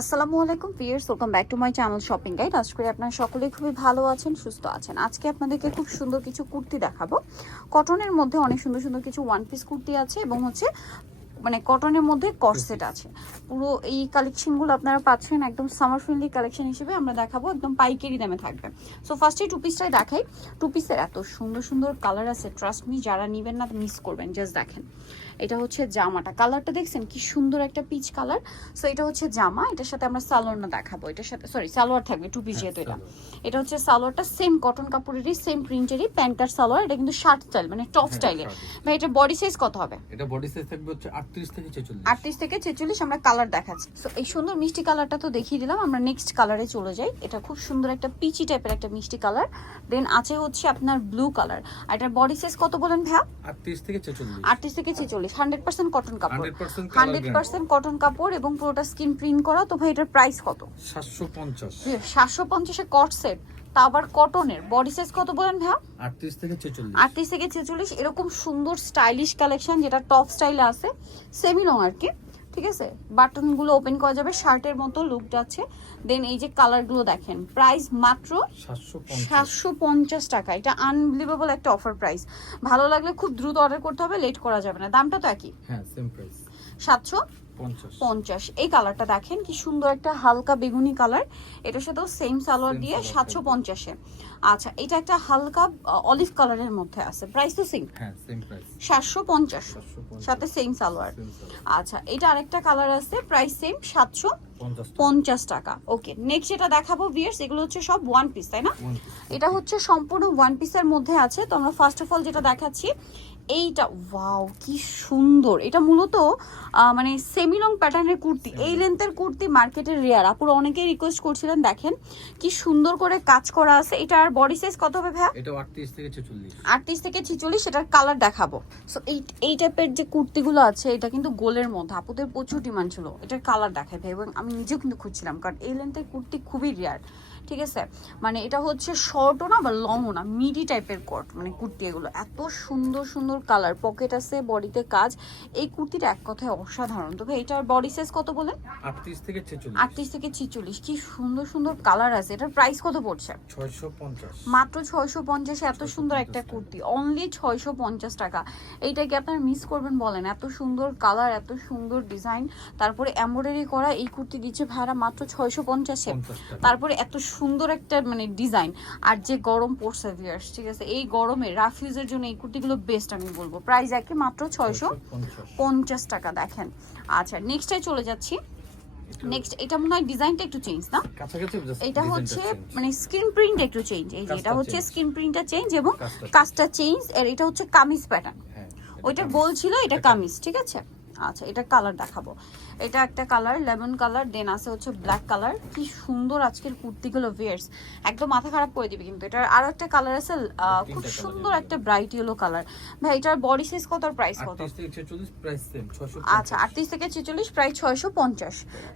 আসসালামু আলাইকুম viewers welcome back to my channel shopping guide আশা করি আপনারা সকলেই খুবই ভালো আছেন, সুস্থ আছেন। আজকে আপনাদেরকে খুব সুন্দর কিছু কুর্তি দেখাবো। কটনের মধ্যে অনেক সুন্দর সুন্দর কিছু ওয়ান পিস কুর্তি আছে এবং হচ্ছে মানে কটনের মধ্যে কটসেট আছে। পুরো এই কালেকশনগুলো আপনারা পাচ্ছেন একদম সামার ফ্রেন্ডলি কালেকশন হিসেবে আমরা দেখাবো একদম পাইকারি দামে থাকবে। সো ফার্স্টে টু পিসটাই দেখাই। টু পিসের এত সুন্দর সুন্দর কালার আছে ট্রাস্ট মি যারা নেবেন না মিস করবেন জাস্ট দেখেন। এটা হচ্ছে জামাটা। কালারটা দেখছেন? কি সুন্দর একটা পিচ কালার সো এটা হচ্ছে জামা। এটার সাথে আমরা সালোয়ার না দেখাবো। এটার সাথে সরি সালোয়ার থাকবে টু পিস যেহেতু এটা। এটা হচ্ছে সালোয়ারটা সেম কটন কাপড়েরই সেম প্রিন্টেরই প্যান্টার সালোয়ার। এটা কিন্তু শার্ট স্টাইল মানে টপ হ্যাঁ, স্টাইলের শার্ট। ভাই এটা বডি সাইজ কত হবে? এটা বডি সাইজ থাকবে হচ্ছে 38 থেকে 46 আটত্রিশ থেকে ছেচল্লিশ। আমরা কালার দেখাচ্ছি। সো এই সুন্দর মিষ্টি কালারটা তো দেখিয়ে দিলাম আমরা নেক্সট কালারে চলে যাই। এটা খুব সুন্দর একটা পিচি টাইপের একটা মিষ্টি কালার দেন আছে হচ্ছে আপনার ব্লু কালার আর এটার বডি সাইজ কত বলেন ভাইয়া? 38 থেকে 46 আটত্রিশ থেকে ছেচল্লিশ। হান্ড্রেড পার্সেন্ট কটন কাপড়। 100% হান্ড্রেড পার্সেন্ট কটন কাপড় এবং পুরোটা স্কিন প্রিন্ট করা। তো ভাই এটার প্রাইস কত? 750 সাতশো পঞ্চাশে কট সেট তা আবার কটনের। বডি সাইজ কত বলেন ভাইয়া? 38 থেকে 46 আটত্রিশ থেকে ছেচল্লিশ এরকম সুন্দর স্টাইলিশ কালেকশন যেটা টপ স্টাইলে আছে সেমি লং আর কি ঠিক আছে? বাটনগুলো ওপেন করা যাবে শার্টের মতো লুক যাচ্ছে। দেন এই যে কালারগুলো দেখেন প্রাইস মাত্র 750 সাতশো পঞ্চাশ টাকা। এটা আনবিলিভেবল একটা অফার প্রাইস ভালো লাগলে খুব দ্রুত অর্ডার করতে হবে লেট করা যাবে না। দামটা তো একই। হ্যাঁ সেম প্রাইস সাতশো? 50 পঞ্চাশ। এই কালারটা দেখেন কি সুন্দর একটা হালকা বেগুনি কালার। এটার সাথেও সেম সালোয়ার দিয়ে সাতশো পঞ্চাশে। আচ্ছা এটা একটা হালকা অলিভ কালারের মধ্যে আছে। প্রাইস তো সেম হ্যাঁ সেম সাতশো পঞ্চাশ। সাথে সেম সালোয়ার আচ্ছা এটা আরেকটা কালার আছে প্রাইস সেম সাতশো পঞ্চাশ টাকা। ওকে নেক্সট এটা দেখাবো ভিয়ার্স এগুলো হচ্ছে সব ওয়ান পিস তাই না? এটা হচ্ছে সম্পূর্ণ ওয়ান পিসের মধ্যে আছে। তো আমরা ফার্স্ট অফ অল যেটা দেখাচ্ছি এইটা ওয়াও কি সুন্দর। এটা মূলত মানে সেমি লং প্যাটার্নের কুর্তি। এই লেন্থের কুর্তি মার্কেটের রেয়ার আপুরা অনেকেই রিকোয়েস্ট করছিলেন দেখেন কি সুন্দর করে কাজ করা আছে। এটার বডি সাইজ কত হবে ভাইয়া? এটাও 38 থেকে 46 আটত্রিশ থেকে ছিচল্লিশ সেটার কালার দেখাবো। সো এই এই টাইপের যে কুর্তিগুলো আছে এটা কিন্তু গোলের মধ্যে। আপুদের প্রচুর ডিমান্ড ছিল। এটার কালার দেখাই ভাই এবং আমি নিজেও কিন্তু খুঁজছিলাম কারণ এই লেন্থের কুর্তি খুবই রেয়ার ঠিক আছে? মানে এটা হচ্ছে শর্টও না বা লংও না মিডি টাইপের কট মানে কুর্তি এগুলো। এত সুন্দর সুন্দর কালার পকেট আছে বডিতে কাজ এই কুর্তিটা এক কথায় অসাধারণ। তবে এটার বডি সাইজ কত বলেন? 38 থেকে 46 আটত্রিশ থেকে ছিচল্লিশ কি সুন্দর সুন্দর কালার আছে। এটার প্রাইস কত পড়ছে? 650 মাত্র ছয়শো পঞ্চাশে এত সুন্দর একটা কুর্তি। অনলি ছয়শো পঞ্চাশ টাকা। এইটা কি আপনারা মিস করবেন বলেন? এত সুন্দর কালার এত সুন্দর ডিজাইন তারপরে এমব্রয়ডারি করা এই কুর্তি দিচ্ছে ভাড়া মাত্র ছয়শো পঞ্চাশে। তারপরে এত সুন্দর একটা মানে ডিজাইন আর যে গরম পড়ছে ভিয়ার্স ঠিক আছে? এই গরমে রাফিউজের জন্য এই কুর্তিগুলো বেস্ট আমি বলব। প্রাইস একই মাত্র ছয়শো পঞ্চাশ। টাকা দেখেন। আচ্ছা নেক্সটে চলে যাচ্ছি। নেক্সট এটা মনে হয় ডিজাইনটা একটু চেঞ্জ না? এটা হচ্ছে মানে স্ক্রিন প্রিন্ট একটু চেঞ্জ এই যে এটা হচ্ছে। স্ক্রিন প্রিন্টটা চেঞ্জ এবং কাজটা চেঞ্জ আর এটা হচ্ছে কামিজ প্যাটার্ন ওইটা। গোল ছিল এটা কামিজ ঠিক আছে? আচ্ছা এটা কালার দেখাবো। এটা একটা কালার লেমন কালার দেন আছে হচ্ছে ব্ল্যাক কালার কি সুন্দর আজকের কুর্তিগুলো ভিয়ার্স একদম মাথা খারাপ করে দিবে কিন্তু। এটার আরও একটা কালার আছে খুব সুন্দর একটা ব্রাইট ইয়েলো কালার ভাই এটার বডি সাইজ কত আর প্রাইস কত? 38 থেকে 46 প্রাইস সেম 650 আচ্ছা আটত্রিশ থেকে ছেচল্লিশ প্রায় ছয়শো পঞ্চাশ।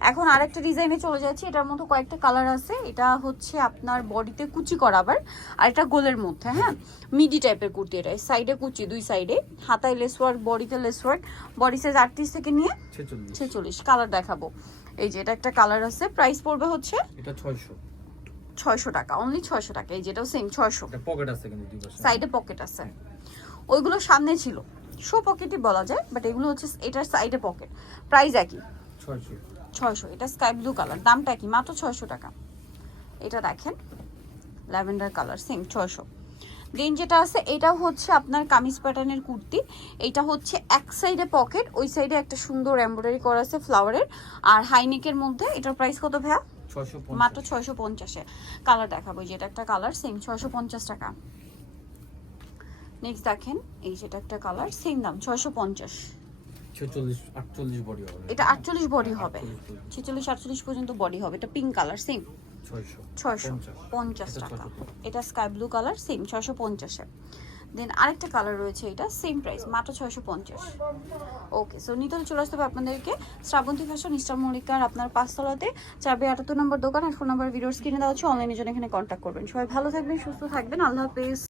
এখন আরেকটা ডিজাইনে চলে যাচ্ছি এটার মতো কয়েকটা কালার আছে। এটা হচ্ছে আপনার বডিতে কুচি করা আবার আর এটা গোলের মধ্যে হ্যাঁ? মিডি টাইপের কুর্তি এটা সাইডে কুচি দুই সাইডে হাতায় লেস ওয়ার্ক বডিতে লেস ওয়ার্ক বডি সাইজ আটত্রিশ থেকে নিয়ে 46 ছেচল্লিশ। কালার দেখাবো। এই যে এটা একটা কালার আছে প্রাইস পড়বে হচ্ছে এটা 600 ছয়শো টাকা অনলি ছয়শো টাকা এই যেটাও সেম ছয়শো। এটা পকেট আছে কিন্তু দুই পাশে। সাইডে পকেট আছে। ওইগুলো সামনে ছিল। শো পকেটই বলা যায় বাট এগুলো হচ্ছে এটার সাইডে পকেট প্রাইস একই। 600 ছয়শো এটা স্কাই ব্লু কালার দামটা কি মাত্র ছয়শো টাকা। এটা দেখেন ল্যাভেন্ডার কালার সেম ছয়শো। দেন যেটা আছে এটাও হচ্ছে আপনার কামিজ প্যাটার্নের কুর্তি। এটা হচ্ছে এক সাইডে পকেট ওই সাইডে একটা সুন্দর এমব্রয়ডারি করা আছে ফ্লাওয়ারের। আর হাইনেকের মধ্যে এটার প্রাইস কত ভাইয়া? 650 মাত্র ছয়শো পঞ্চাশে। কালার দেখাবো যেটা একটা কালার সেম ছয়শো পঞ্চাশ টাকা। নেক্সট দেখেন এই যেটা একটা কালার সেম দাম ছয়শো পঞ্চাশ। 46 48 বডি হবে। এটা আটচল্লিশ বডি হবে। ছেচল্লিশ আটচল্লিশ পর্যন্ত বডি হবে। এটা পিঙ্ক কালার সেম 600 ছয়শো পঞ্চাশ। টাকা। এটা স্কাই ব্লু কালার সেম ছয়শো পঞ্চাশে। দেন আরেকটা কালার রয়েছে এটা সেম প্রাইস মাত্র ছয়শো পঞ্চাশ। ওকে সো নিতল চলে আসতে হবে আপনাদেরকে। শ্রাবন্তী ফ্যাশন ইস্টার মল্লিকার আপনার পাঁচতলাতে। চারবে আটাত্তর নম্বর দোকান আর ফোন নম্বর ভিডিওস স্ক্রিনে দেওয়া হচ্ছে অনলাইনের জন্য এখানে কন্ট্যাক্ট করবেন। সবাই ভালো থাকবেন সুস্থ থাকবেন। আল্লাহ হাফেজ।